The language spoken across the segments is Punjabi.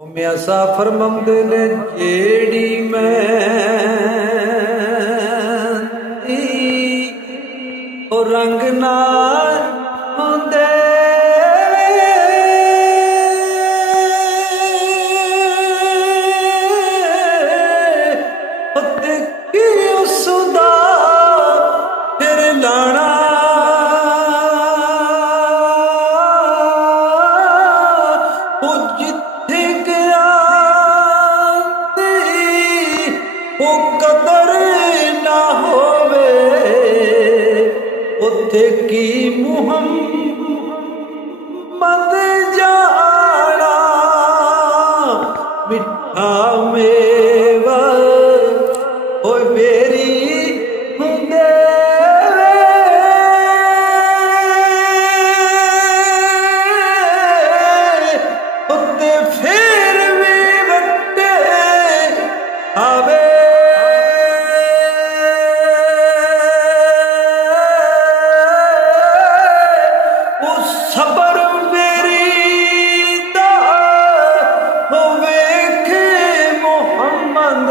ਮਿਆਸਾ ਫਰਮਾਉਂਦੇ ਨੇ ਜਿਹੜੀ ਮੈਂ ਉਹ ਰੰਗ ਨਾ ਹੁੰਦੇ ਉੱਤੇ ਕੀ ਉਸ ਦਾ ਫਿਰ ਲਾਣਾ ਉਹ ਜਿੱਥੇ ਗਿਆ ਉਹ ਕਦਰ ਨਾ ਹੋਵੇ ਉੱਥੇ ਕੀ ਮੁਹੰਮਦ ਜਾਣਾ ਮਿੱਠਾ ਮੇਵਾ ਓਏ ਮੇਰੀ ਹੁੰਦੇ ਉੱਤੇ ਫੇਰ ਵੀ ਵੱਡੇ ਆਵੇ ਸਬਰ ਮੇਰੀ ਦਾ ਵੇਖੇ ਮੁਹੰਮਦ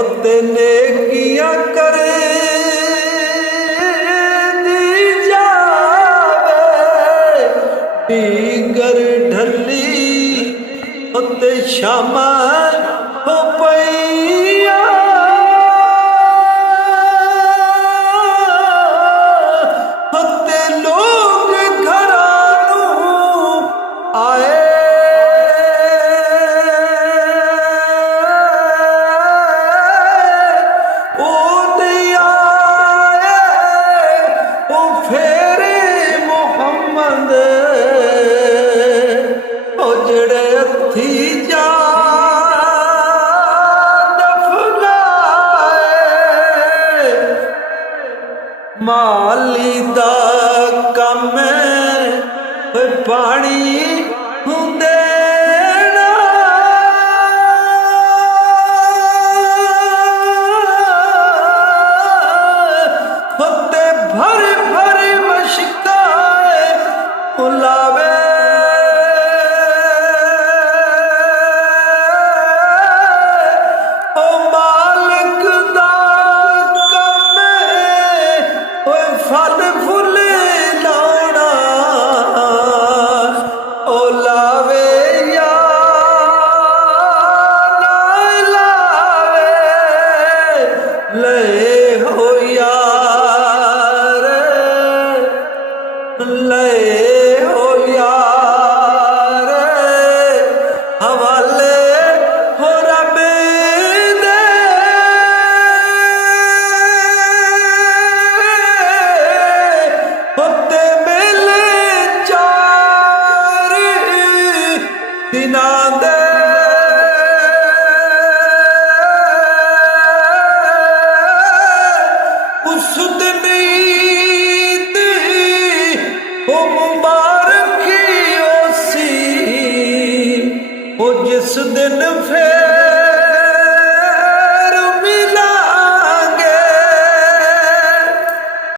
ਅਤੇ ਨੇਕੀਆਂ ਕਰੇ ਦੀ ਜਾਵੇ ਡੀਗਰ ਢਲੀ ਅਤੇ ਸ਼ਾਮਾਂ ਹੋ ਪਈਆਂ ਮਾਲੀ ਦਾ ਕੰਮ ਪਾਣੀ ਹੁੰਦੇ ਨਾ ਹੁੰਦੇ ਭਰ ਭਰ ਮਸ਼ਕਾਏ ਲਾਵੇ फल फुल लाना ओ लावे या लावे ले हो यार ले हो यार हवाले हो रब ਦਿਨਾਂ ਦੇ ਉਸ ਦਿਨ ਈਦ ਉਹ ਮੁਬਾਰਕ ਹੀ ਉਹ ਸੀ ਉਹ ਜਿਸ ਦਿਨ ਫੇਰ